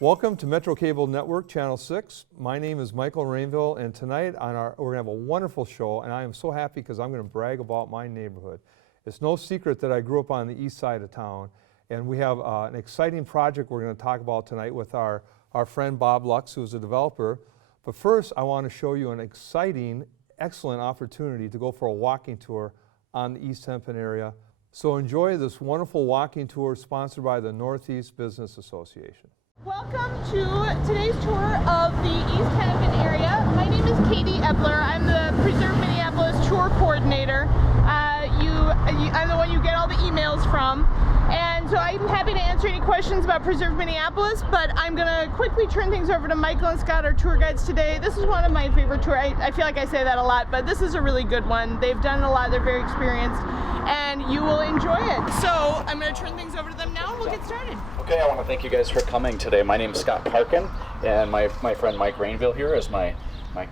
Welcome to Metro Cable Network, Channel 6. My name is Michael Rainville, and tonight we're going to have a wonderful show, and I am so happy because I'm going to brag about my neighborhood. It's no secret that I grew up on the east side of town, and we have an exciting project we're going to talk about tonight with our friend Bob Lux, who's a developer. But first, I want to show you an exciting, excellent opportunity to go for a walking tour on the East Hennepin area. So enjoy this wonderful walking tour sponsored by the Northeast Business Association. Welcome to today's tour of the East Hennepin area. My name is Katie Ebler. I'm the Preserve Minneapolis tour coordinator. I'm the one you get all the emails from. And so I'm happy to answer any questions about Preserve Minneapolis, but I'm going to quickly turn things over to Michael and Scott, our tour guides today. This is one of my favorite tours. I feel like I say that a lot, but this is a really good one. They've done a lot. They're very experienced, and you will enjoy it. So I'm going to turn things over to them now, and we'll get started. Okay, I want to thank you guys for coming today. My name is Scott Parkin, and my friend Mike Rainville here is my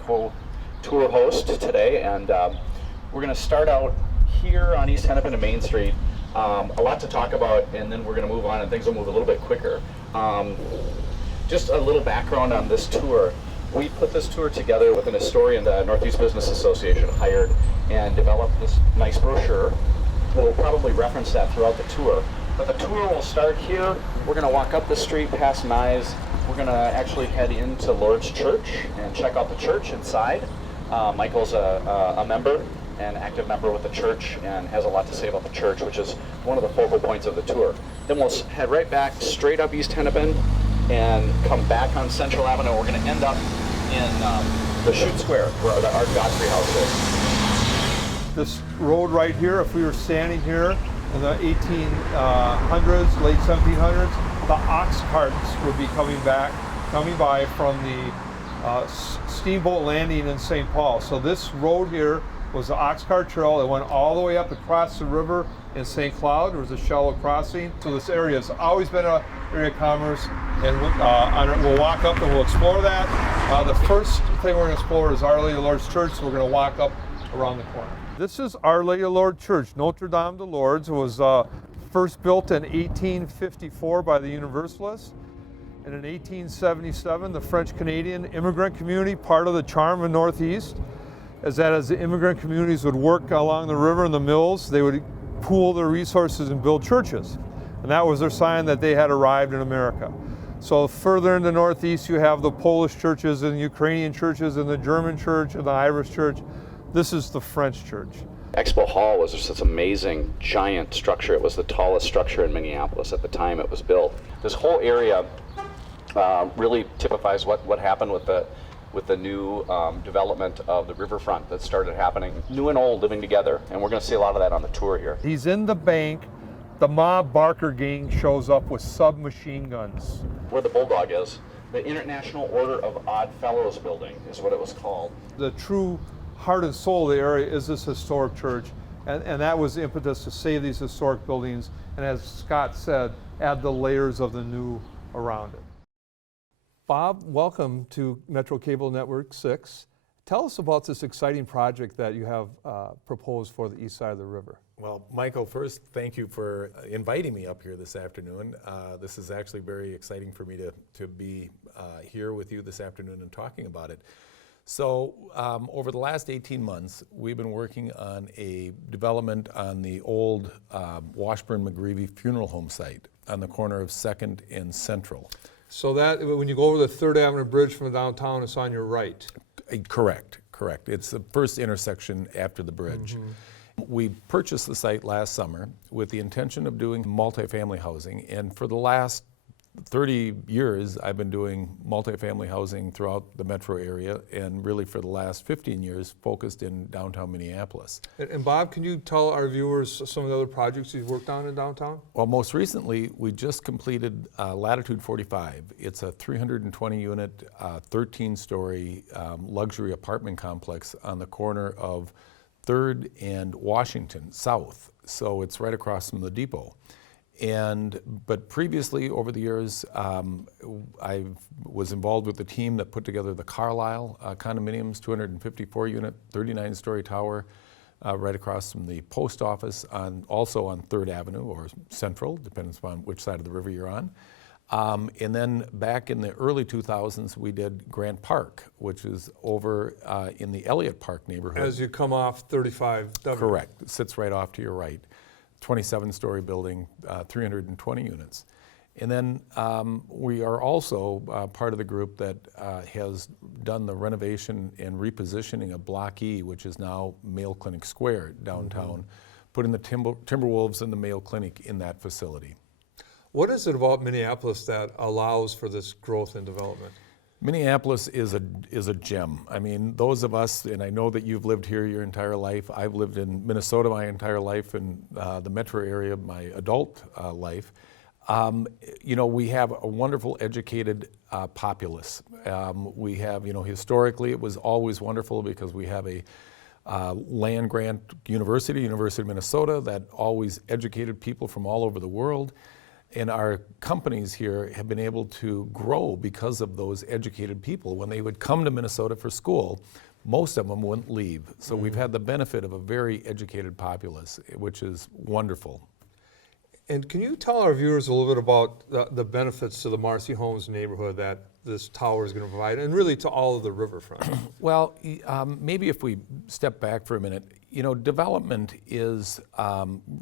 co-tour host today, and we're going to start out here on East Hennepin and Main Street. A lot to talk about, and then we're going to move on, and things will move a little bit quicker. Just a little background on this tour. We put this tour together with an historian the Northeast Business Association hired and developed this nice brochure. We'll probably reference that throughout the tour. But the tour will start here. We're going to walk up the street past Nye's. We're going to actually head into Lord's Church and check out the church inside. Michael's a member, an active member with the church, and has a lot to say about the church, which is one of the focal points of the tour. Then we'll head right back straight up East Hennepin and come back on Central Avenue. We're going to end up in the Chute Square, where the Art Godfrey House is. This road right here, if we were standing here in the 1800s, late 1700s, the ox carts would be coming by from the steamboat landing in St. Paul. So this road here was the ox cart trail. It went all the way up across the river in St. Cloud. There was a shallow crossing. So this area has always been an area of commerce, and we'll walk up and we'll explore that. The first thing we're going to explore is Our Lady of Lourdes Church, so we're going to walk up around the corner. This is Our Lady of Lourdes Church, Notre Dame de Lourdes. It was first built in 1854 by the Universalists. And in 1877, the French-Canadian immigrant community, part of the charm of Northeast, is that as the immigrant communities would work along the river and the mills, they would pool their resources and build churches. And that was their sign that they had arrived in America. So further in the Northeast, you have the Polish churches and Ukrainian churches and the German church and the Irish church. This is the French church. Expo Hall was just this amazing, giant structure. It was the tallest structure in Minneapolis at the time it was built. This whole area really typifies what happened with the new development of the riverfront that started happening. New and old living together, and we're going to see a lot of that on the tour here. He's in the bank. The Ma Barker gang shows up with submachine guns. Where the Bulldog is, the International Order of Odd Fellows building is what it was called. The true heart and soul of the area is this historic church, and that was the impetus to save these historic buildings, and as Scott said, add the layers of the new around it. Bob, welcome to Metro Cable Network 6. Tell us about this exciting project that you have proposed for the east side of the river. Well, Michael, first, thank you for inviting me up here this afternoon. This is actually very exciting for me to be here with you this afternoon and talking about it. So over the last 18 months, we've been working on a development on the old Washburn-McGreevy funeral home site on the corner of 2nd and Central. So that, when you go over the 3rd Avenue Bridge from downtown, it's on your right. Correct. It's the first intersection after the bridge. We purchased the site last summer with the intention of doing multifamily housing, and for the last 30 years, I've been doing multifamily housing throughout the metro area, and really for the last 15 years, focused in downtown Minneapolis. And Bob, can you tell our viewers some of the other projects you've worked on in downtown? Well, most recently, we just completed Latitude 45. It's a 320-unit, 13-story luxury apartment complex on the corner of 3rd and Washington South. So it's right across from the depot. But previously, over the years, I was involved with the team that put together the Carlisle condominiums, 254-unit, 39-story tower, right across from the post office, also on 3rd Avenue or Central, depends upon which side of the river you're on. And then back in the early 2000s, we did Grant Park, which is over in the Elliott Park neighborhood. As you come off 35W. Correct. It sits right off to your right. 27-story building, 320 units. And then we are also part of the group that has done the renovation and repositioning of Block E, which is now Mayo Clinic Square downtown, putting the Timberwolves and the Mayo Clinic in that facility. What is it about Minneapolis that allows for this growth and development? Minneapolis is a gem. I mean, those of us, and I know that you've lived here your entire life. I've lived in Minnesota my entire life, and the metro area my adult life. You know, we have a wonderful educated populace. We have, you know, historically it was always wonderful because we have a land grant University of Minnesota, that always educated people from all over the world. And our companies here have been able to grow because of those educated people. When they would come to Minnesota for school, most of them wouldn't leave. So we've had the benefit of a very educated populace, which is wonderful. And can you tell our viewers a little bit about the benefits to the Marcy Homes neighborhood that this tower is going to provide, and really to all of the riverfront? Well, maybe if we step back for a minute, you know, development is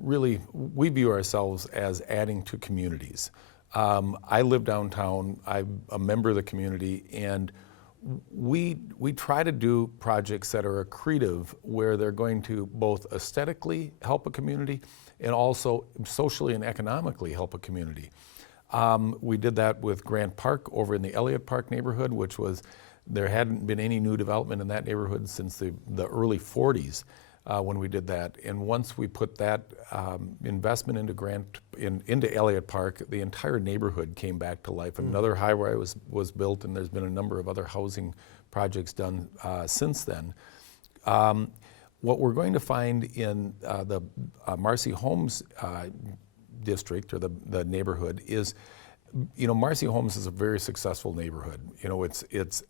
really, we view ourselves as adding to communities. I live downtown, I'm a member of the community, and we try to do projects that are accretive, where they're going to both aesthetically help a community and also socially and economically help a community. We did that with Grant Park over in the Elliott Park neighborhood, which was, there hadn't been any new development in that neighborhood since the early 40s when we did that. And once we put that investment into Elliott Park, the entire neighborhood came back to life. Another high-rise was built, and there's been a number of other housing projects done since then. What we're going to find in the Marcy Homes district, or the neighborhood, is, you know, Marcy Homes is a very successful neighborhood. You know, it's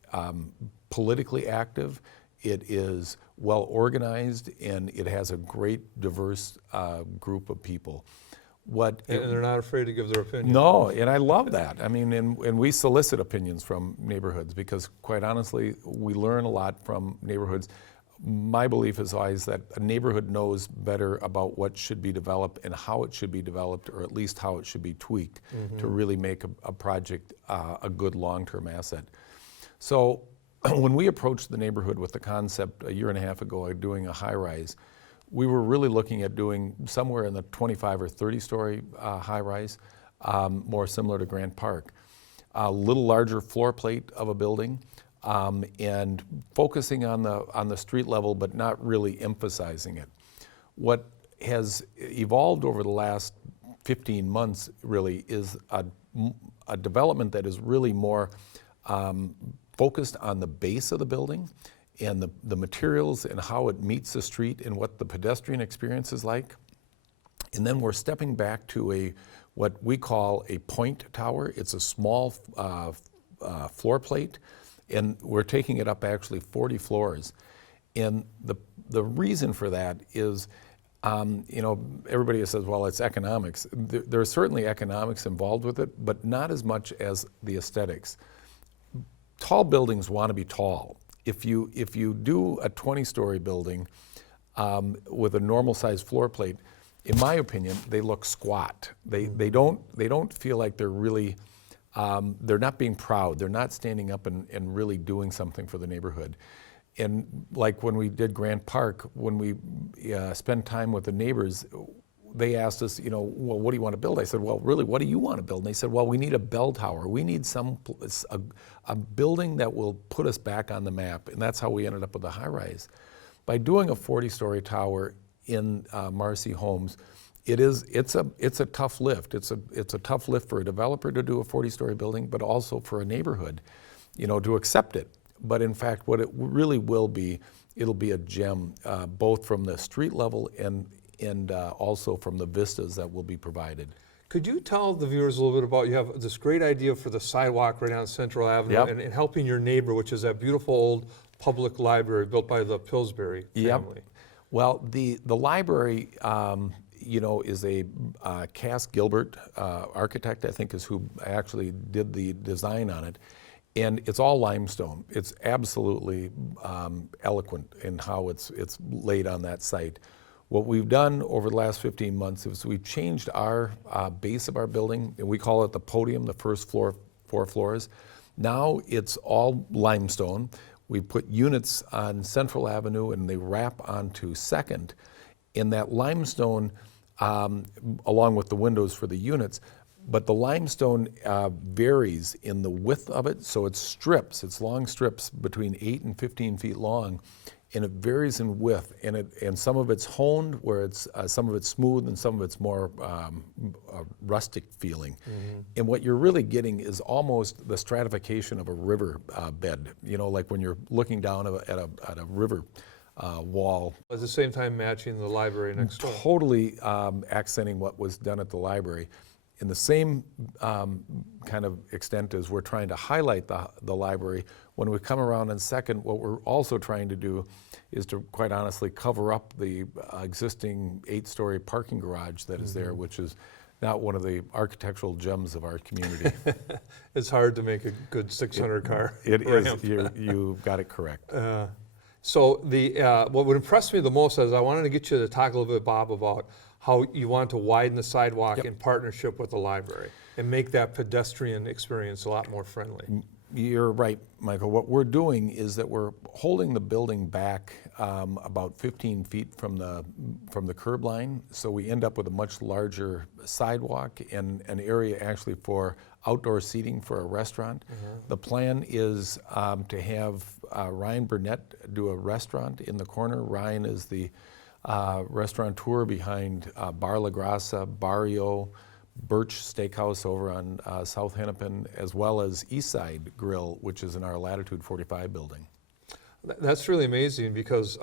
politically active, it is well organized, and it has a great diverse group of people. And they're not afraid to give their opinion. No, and I love that. I mean, and we solicit opinions from neighborhoods, because quite honestly, we learn a lot from neighborhoods. My belief is always that a neighborhood knows better about what should be developed and how it should be developed, or at least how it should be tweaked to really make a project a good long-term asset. So when we approached the neighborhood with the concept a year and a half ago of doing a high-rise, we were really looking at doing somewhere in the 25 or 30-story high-rise, more similar to Grant Park. A little larger floor plate of a building, and focusing on the street level, but not really emphasizing it. What has evolved over the last 15 months really is a development that is really more focused on the base of the building and the materials and how it meets the street and what the pedestrian experience is like. And then we're stepping back to what we call a point tower. It's a small floor plate, and we're taking it up actually 40 floors. And the reason for that is, you know, everybody says, well, it's economics. There are certainly economics involved with it, but not as much as the aesthetics. Tall buildings want to be tall. If you do a 20-story building with a normal sized floor plate, in my opinion, they look squat. They don't feel like they're really, they're not being proud. They're not standing up and really doing something for the neighborhood. And like when we did Grant Park, when we spent time with the neighbors, they asked us, you know, well, what do you want to build? I said, well, really, what do you want to build? And they said, well, we need a bell tower. We need a building that will put us back on the map. And that's how we ended up with a high-rise. By doing a 40-story tower in Marcy Homes, it's a tough lift. It's a tough lift for a developer to do a 40-story building, but also for a neighborhood, you know, to accept it. But in fact, what it really will be, it'll be a gem, both from the street level and also from the vistas that will be provided. Could you tell the viewers a little bit about, you have this great idea for the sidewalk right on Central Avenue, Yep. and helping your neighbor, which is that beautiful old public library built by the Pillsbury family. Yep. Well, the library, is a Cass Gilbert architect, I think is who actually did the design on it. And it's all limestone. It's absolutely eloquent in how it's laid on that site. What we've done over the last 15 months is we've changed our base of our building, and we call it the podium, the first floor, 4 floors. Now it's all limestone. We put units on Central Avenue and they wrap onto Second. In that limestone, along with the windows for the units, but the limestone varies in the width of it, so it's strips, it's long strips between 8 and 15 feet long, and it varies in width, and some of it's honed, where it's some of it's smooth and some of it's more rustic feeling. And what you're really getting is almost the stratification of a river bed, like when you're looking down at a river wall. At the same time matching the library next door. Totally accenting what was done at the library. In the same kind of extent as we're trying to highlight the library, when we come around in Second, what we're also trying to do is to, quite honestly, cover up the existing 8-story parking garage that is there, which is not one of the architectural gems of our community. It's hard to make a good 600 car It ramp. is. You got it correct. So what would impress me the most is I wanted to get you to talk a little bit, Bob, about how you want to widen the sidewalk in partnership with the library and make that pedestrian experience a lot more friendly. You're right, Michael. What we're doing is that we're holding the building back about 15 feet from the curb line, so we end up with a much larger sidewalk and an area actually for outdoor seating for a restaurant. The plan is to have Ryan Burnett do a restaurant in the corner. Ryan is the restaurateur behind Bar La Grassa, Barrio, Birch Steakhouse over on South Hennepin, as well as Eastside Grill, which is in our Latitude 45 building. That's really amazing because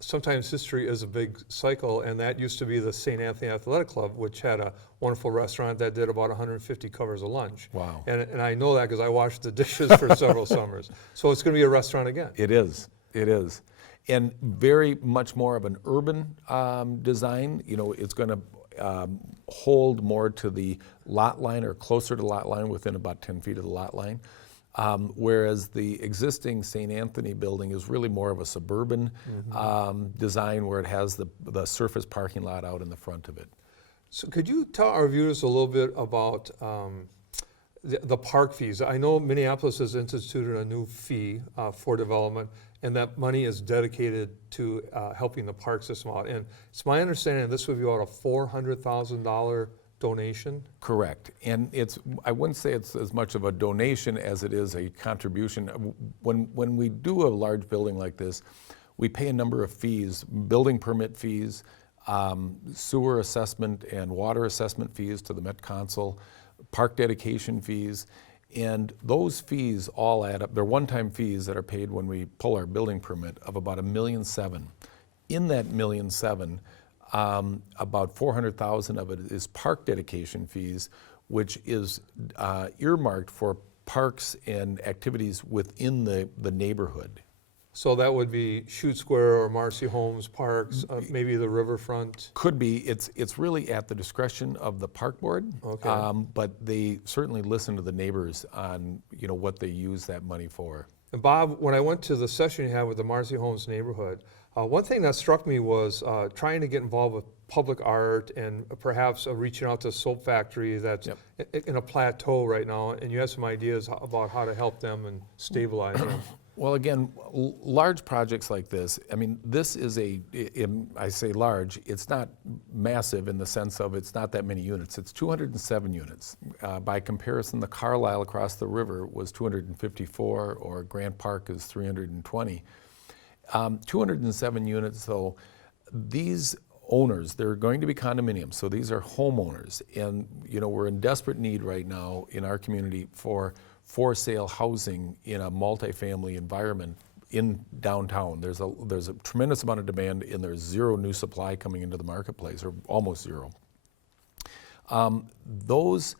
sometimes history is a big cycle, and that used to be the St. Anthony Athletic Club, which had a wonderful restaurant that did about 150 covers of lunch. Wow. And I know that because I washed the dishes for several summers. So it's going to be a restaurant again. It is. And very much more of an urban design. It's going to hold more to the lot line or closer to lot line, within about 10 feet of the lot line. Whereas the existing St. Anthony building is really more of a suburban design, where it has the surface parking lot out in the front of it. So could you tell our viewers a little bit about the park fees? I know Minneapolis has instituted a new fee for development, and that money is dedicated to helping the park system out. And it's my understanding this would be about a $400,000 donation? Correct. And I wouldn't say it's as much of a donation as it is a contribution. When we do a large building like this, we pay a number of fees: building permit fees, sewer assessment and water assessment fees to the Met Council, park dedication fees, and those fees all add up. They're one-time fees that are paid when we pull our building permit of about $1.7 million. In that $1.7 million, about $400,000 of it is park dedication fees, which is earmarked for parks and activities within the neighborhood. So that would be Chute Square or Marcy Homes parks, maybe the riverfront? Could be. It's really at the discretion of the park board. Okay. But they certainly listen to the neighbors on what they use that money for. And Bob, when I went to the session you had with the Marcy Homes neighborhood, one thing that struck me was trying to get involved with public art and perhaps reaching out to a soap factory that's in a plateau right now, and you have some ideas about how to help them and stabilize them. Well, again, large projects like this, I mean, this is I say large, it's not massive in the sense of it's not that many units. It's 207 units. By comparison, the Carlisle across the river was 254, or Grant Park is 320. 207 units, though, these owners, they're going to be condominiums, so these are homeowners, and we're in desperate need right now in our community for sale housing in a multifamily environment in downtown. There's a tremendous amount of demand, and there's zero new supply coming into the marketplace, or almost zero. Those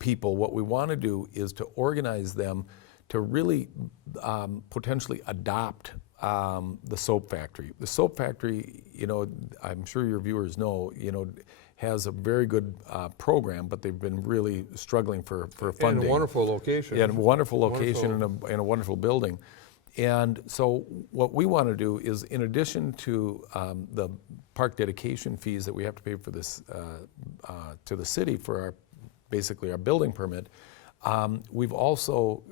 people, what we want to do is to organize them to really potentially adopt the soap factory. The soap factory, I'm sure your viewers know, has a very good program, but they've been really struggling for funding. And a wonderful location. Yeah, and a wonderful location and a wonderful building. And so what we want to do is, in addition to the park dedication fees that we have to pay for this to the city for basically our building permit, we've also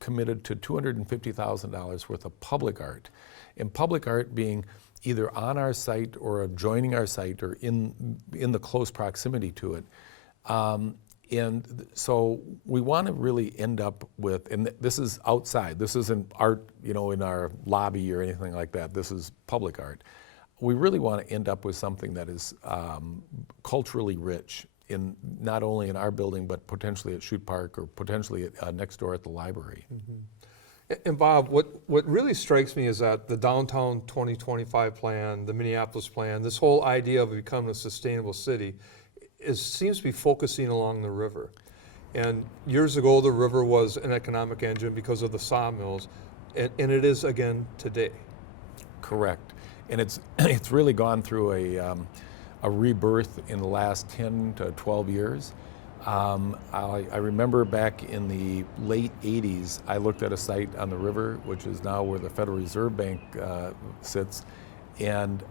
committed to $250,000 worth of public art. And public art being either on our site or adjoining our site or in the close proximity to it. And so we want to really end up with, and this is outside, this isn't art, in our lobby or anything like that, this is public art. We really want to end up with something that is culturally rich, not only in our building, but potentially at Chute Park or potentially next door at the library. Mm-hmm. And Bob, what really strikes me is that the Downtown 2025 plan, the Minneapolis plan, this whole idea of becoming a sustainable city seems to be focusing along the river. And years ago, the river was an economic engine because of the sawmills, and it is again today. Correct. And it's really gone through a rebirth in the last 10 to 12 years. I remember back in the late 80s, I looked at a site on the river, which is now where the Federal Reserve Bank sits, and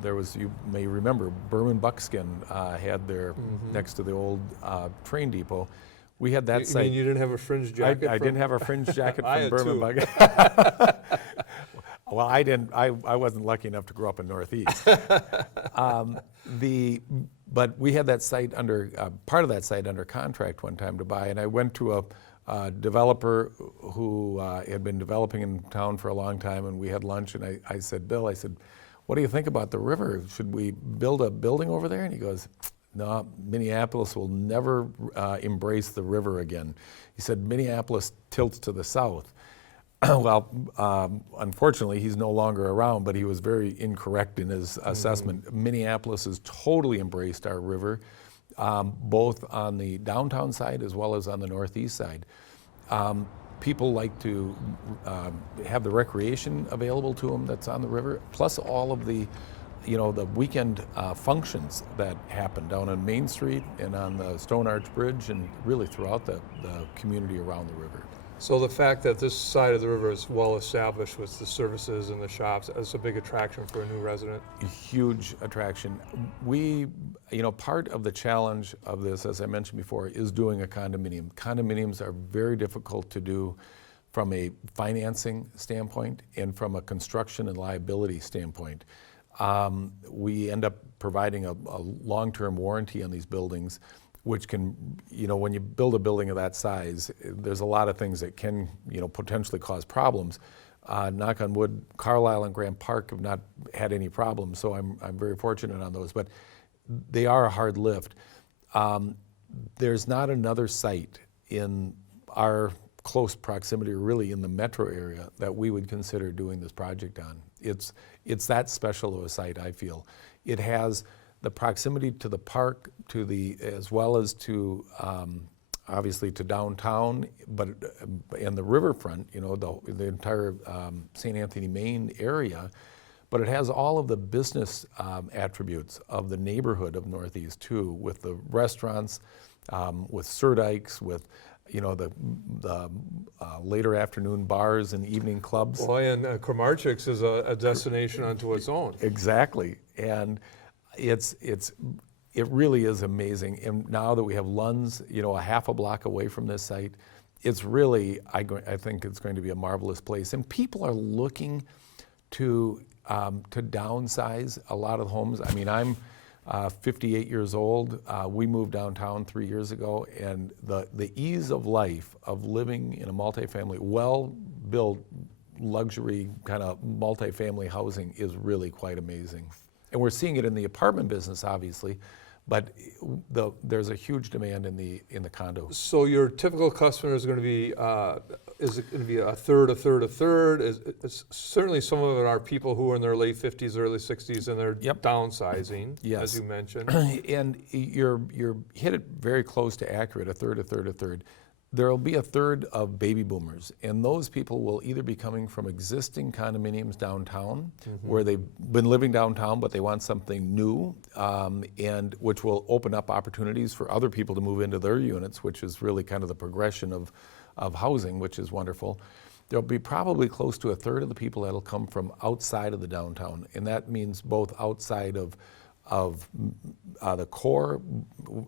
there was, you may remember, Berman Buckskin had their, next to the old train depot. We had that site. You mean you didn't have a fringe jacket? I didn't have a fringe jacket I from had Berman too. Buckskin. Well, I didn't. I wasn't lucky enough to grow up in Northeast. But we had that site under part of that site under contract one time to buy, and I went to a developer who had been developing in town for a long time, and we had lunch, and I said, Bill, what do you think about the river? Should we build a building over there? And he goes, no, Minneapolis will never embrace the river again. He said, Minneapolis tilts to the south. Well, unfortunately, he's no longer around, but he was very incorrect in his assessment. Minneapolis has totally embraced our river, both on the downtown side as well as on the northeast side. People like to have the recreation available to them that's on the river, plus all of the weekend functions that happen down on Main Street and on the Stone Arch Bridge and really throughout the community around the river. So the fact that this side of the river is well established with the services and the shops, is a big attraction for a new resident. A huge attraction. Part of the challenge of this, as I mentioned before, is doing a condominium. Condominiums are very difficult to do from a financing standpoint and from a construction and liability standpoint. We end up providing a long-term warranty on these buildings, which can, when you build a building of that size, there's a lot of things that can, potentially cause problems. Knock on wood, Carlisle and Grant Park have not had any problems, so I'm very fortunate on those, but they are a hard lift. There's not another site in our close proximity, or really in the metro area, that we would consider doing this project on. It's that special of a site, I feel. It has the proximity to the park, as well as to obviously to downtown, but and the riverfront, the entire St. Anthony, Maine area. But it has all of the business attributes of the neighborhood of Northeast too, with the restaurants, with Surdykes, with the later afternoon bars and evening clubs. Well, and Kramarchik's is a destination unto its own. Exactly, and it really is amazing. And now that we have Lund's, a half a block away from this site, it's really, I think it's going to be a marvelous place. And people are looking to downsize a lot of homes. I mean, I'm 58 years old. We moved downtown 3 years ago, and the ease of life of living in a multifamily, well-built, luxury kind of multifamily housing is really quite amazing. And we're seeing it in the apartment business, obviously, but there's a huge demand in the condo. So your typical customer is going to be, is it going to be a third, a third, a third? Certainly some of it are people who are in their late 50s, early 60s, and they're downsizing, Yes. as you mentioned. And you're hit it very close to accurate, a third, a third, a third. There'll be a third of baby boomers, and those people will either be coming from existing condominiums downtown, where they've been living downtown, but they want something new, and which will open up opportunities for other people to move into their units, which is really kind of the progression of housing, which is wonderful. There'll be probably close to a third of the people that'll come from outside of the downtown, and that means both outside of the core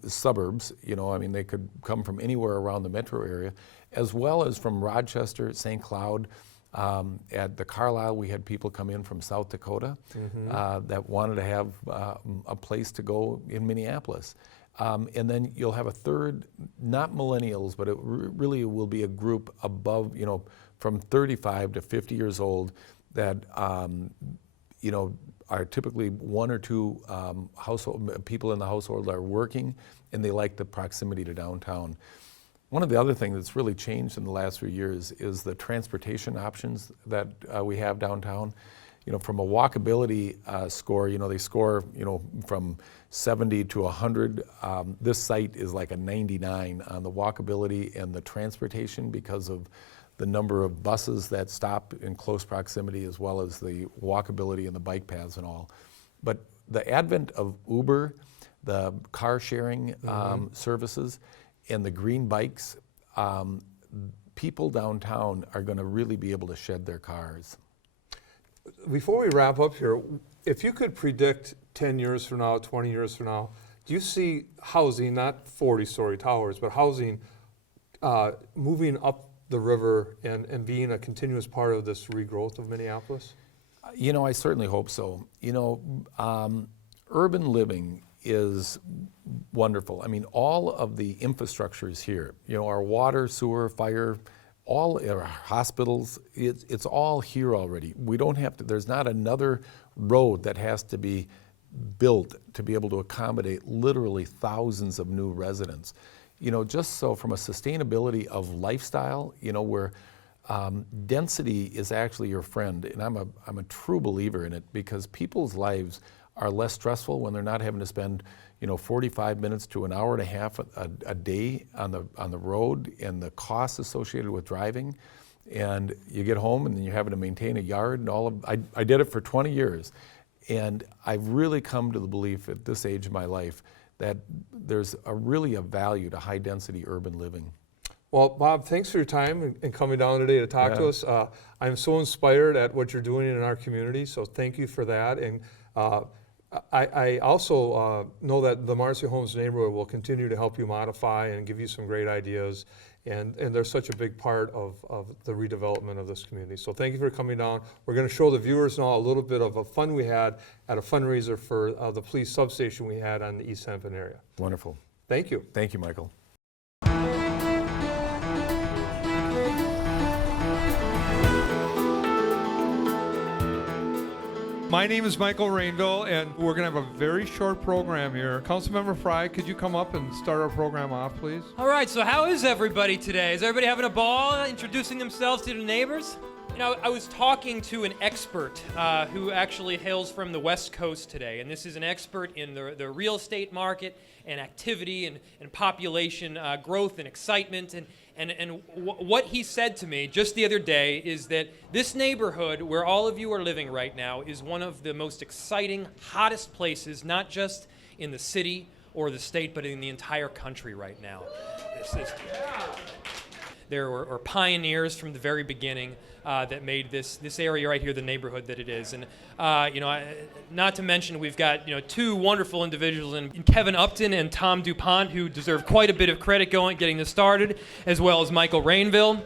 suburbs, you know, I mean, they could come from anywhere around the metro area, as well as from Rochester, St. Cloud. At the Carlisle, we had people come in from South Dakota that wanted to have a place to go in Minneapolis. And then you'll have a third, not millennials, but it really will be a group above, you know, from 35 to 50 years old that, you know, are typically one or two household people in the household are working, and they like the proximity to downtown. One of the other things that's really changed in the last few years is the transportation options that we have downtown. You know, from a walkability score, you know, they score, you know, from 70 to 100. This site is like a 99 on the walkability and the transportation because of the number of buses that stop in close proximity, as well as the walkability and the bike paths and all. But the advent of Uber, the car sharing services, and the green bikes, people downtown are going to really be able to shed their cars. Before we wrap up here, if you could predict 10 years from now, 20 years from now, do you see housing, not 40-story towers, but housing moving up the river and being a continuous part of this regrowth of Minneapolis? You know, I certainly hope so. You know, urban living is wonderful. I mean, all of the infrastructure is here. You know, our water, sewer, fire, all our hospitals, it's all here already. We don't have to, there's not another road that has to be built to be able to accommodate literally thousands of new residents. You know, just so from a sustainability of lifestyle, you know, where density is actually your friend, and I'm a true believer in it, because people's lives are less stressful when they're not having to spend, you know, 45 minutes to an hour and a half a day on the road, and the costs associated with driving. And you get home and then you're having to maintain a yard and all of. I did it for 20 years, and I've really come to the belief at this age of my life that there's really a value to high density urban living. Well, Bob, thanks for your time and coming down today to talk to us. I'm so inspired at what you're doing in our community, so thank you for that. And I also know that the Marcy Homes neighborhood will continue to help you modify and give you some great ideas. And they're such a big part of the redevelopment of this community. So thank you for coming down. We're going to show the viewers now a little bit of a fun we had at a fundraiser for the police substation we had on the East Hampton area. Wonderful. Thank you. Thank you, Michael. My name is Michael Rainville, and we're going to have a very short program here. Councilmember Fry, could you come up and start our program off, please? All right, so how is everybody today? Is everybody having a ball, introducing themselves to their neighbors? You know, I was talking to an expert who actually hails from the West Coast today, and this is an expert in the real estate market and activity and population growth and excitement. And what he said to me just the other day is that this neighborhood where all of you are living right now is one of the most exciting, hottest places, not just in the city or the state, but in the entire country right now. There were pioneers from the very beginning that made this area right here the neighborhood that it is. And you know, not to mention we've got, you know, two wonderful individuals in Kevin Upton and Tom DuPont, who deserve quite a bit of credit getting this started, as well as Michael Rainville,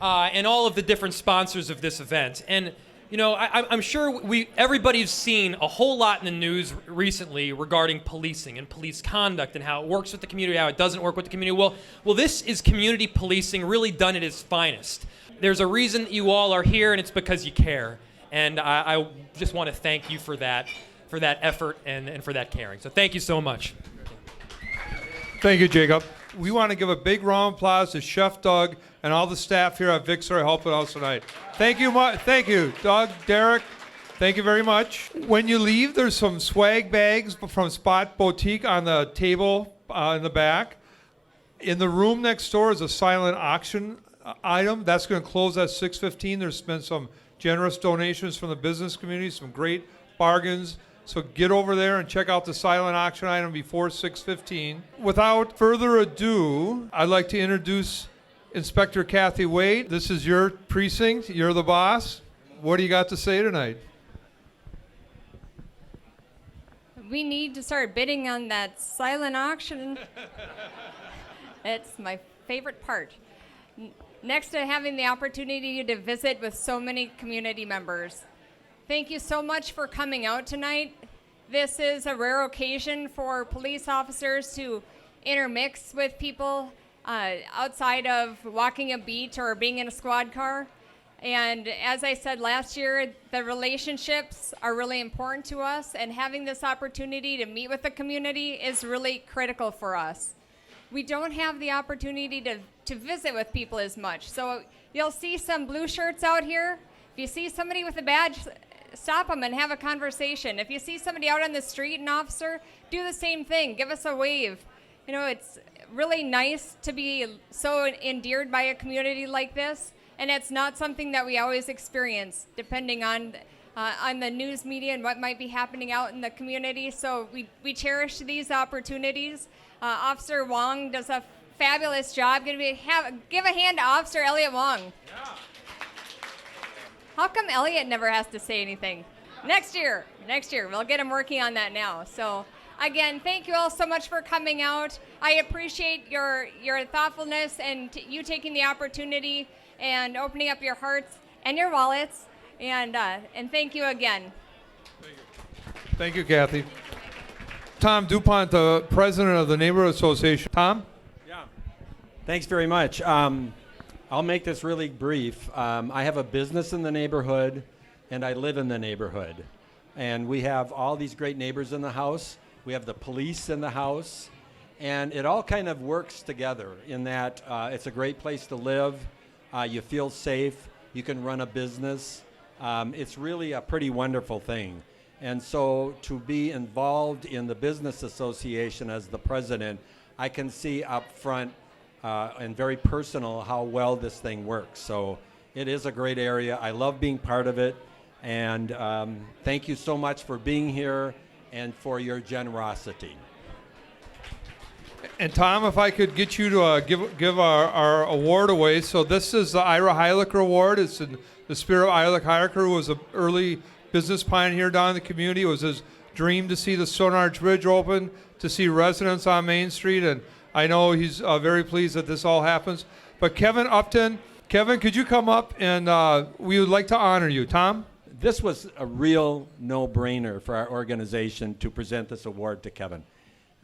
and all of the different sponsors of this event. And you know, I'm sure everybody's seen a whole lot in the news recently regarding policing and police conduct and how it works with the community, how it doesn't work with the community. Well, this is community policing really done at its finest. There's a reason that you all are here, and it's because you care. And I just want to thank you for that effort and for that caring. So thank you so much. Thank you, Jacob. We want to give a big round of applause to Chef Doug and all the staff here at Victor helping us tonight. Thank you, Doug, Derek. Thank you very much. When you leave, there's some swag bags from Spot Boutique on the table in the back. In the room next door is a silent auction item. That's going to close at 6:15. There's been some generous donations from the business community, some great bargains. So get over there and check out the silent auction item before 6:15. Without further ado, I'd like to introduce Inspector Kathy Wade. This is your precinct. You're the boss. What do you got to say tonight? We need to start bidding on that silent auction. It's my favorite part. Next to having the opportunity to visit with so many community members. Thank you so much for coming out tonight. This is a rare occasion for police officers to intermix with people outside of walking a beat or being in a squad car. And as I said last year, the relationships are really important to us, and having this opportunity to meet with the community is really critical for us. We don't have the opportunity to visit with people as much. So you'll see some blue shirts out here. If you see somebody with a badge, stop them and have a conversation. If you see somebody out on the street, an officer, do the same thing. Give us a wave. You know, it's really nice to be so endeared by a community like this, and it's not something that we always experience, depending on the news media and what might be happening out in the community. So we cherish these opportunities. Officer Wong does a fabulous job. Give a hand to Officer Elliot Wong. Yeah. How come Elliot never has to say anything? Next year, we'll get him working on that now. So again, thank you all so much for coming out. I appreciate your thoughtfulness and you taking the opportunity and opening up your hearts and your wallets. And thank you again. Thank you, Kathy. Tom DuPont, the president of the Neighborhood Association. Tom? Yeah. Thanks very much. I'll make this really brief. I have a business in the neighborhood, and I live in the neighborhood. And we have all these great neighbors in the house. We have the police in the house. And it all kind of works together in that it's a great place to live. You feel safe. You can run a business. It's really a pretty wonderful thing. And so to be involved in the business association as the president, I can see up front and very personal how well this thing works. So it is a great area. I love being part of it. And thank you so much for being here and for your generosity. And Tom, if I could get you to give our award away. So this is the Ira Heilecker Award. It's in the spirit of Ira Heilecker, who was an early business pioneer down in the community. It was his dream to see the Stone Arch Bridge open, to see residents on Main Street, and I know he's very pleased that this all happens. But Kevin Upton, could you come up and we would like to honor you. Tom? This was a real no-brainer for our organization to present this award to Kevin.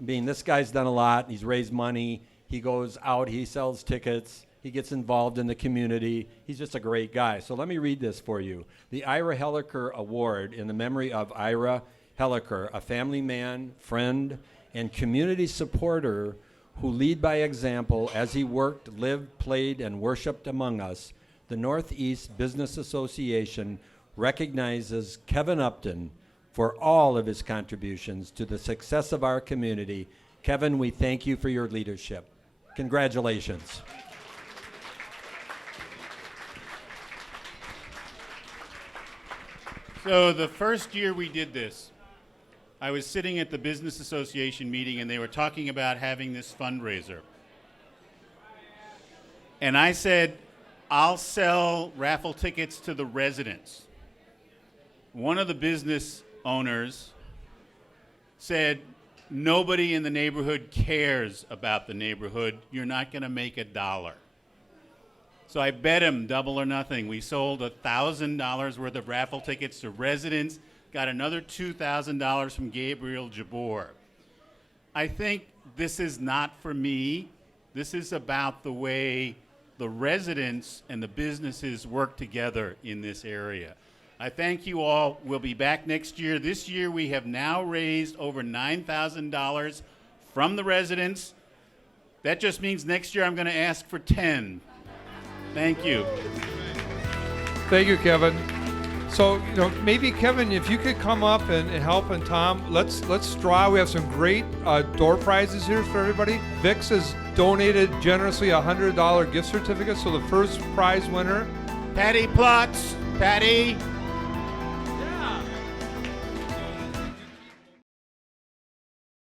I mean, this guy's done a lot. He's raised money. He goes out. He sells tickets. He gets involved in the community. He's just a great guy. So let me read this for you. The Ira Heilecker Award in the memory of Ira Heilecker, a family man, friend, and community supporter who lead by example as he worked, lived, played, and worshiped among us. The Northeast Business Association recognizes Kevin Upton for all of his contributions to the success of our community. Kevin, we thank you for your leadership. Congratulations. So the first year we did this, I was sitting at the Business Association meeting and they were talking about having this fundraiser. And I said, I'll sell raffle tickets to the residents. One of the business owners said, nobody in the neighborhood cares about the neighborhood. You're not going to make $1. So I bet him double or nothing. We sold $1,000 worth of raffle tickets to residents, got another $2,000 from Gabriel Jabor. I think this is not for me. This is about the way the residents and the businesses work together in this area. I thank you all. We'll be back next year. This year we have now raised over $9,000 from the residents. That just means next year I'm going to ask for 10. Thank you. Thank you, Kevin. So, maybe Kevin, if you could come up and help, and Tom, let's draw. We have some great door prizes here for everybody. Vix has donated generously a $100 gift certificate. So the first prize winner, Patty Plutz. Patty.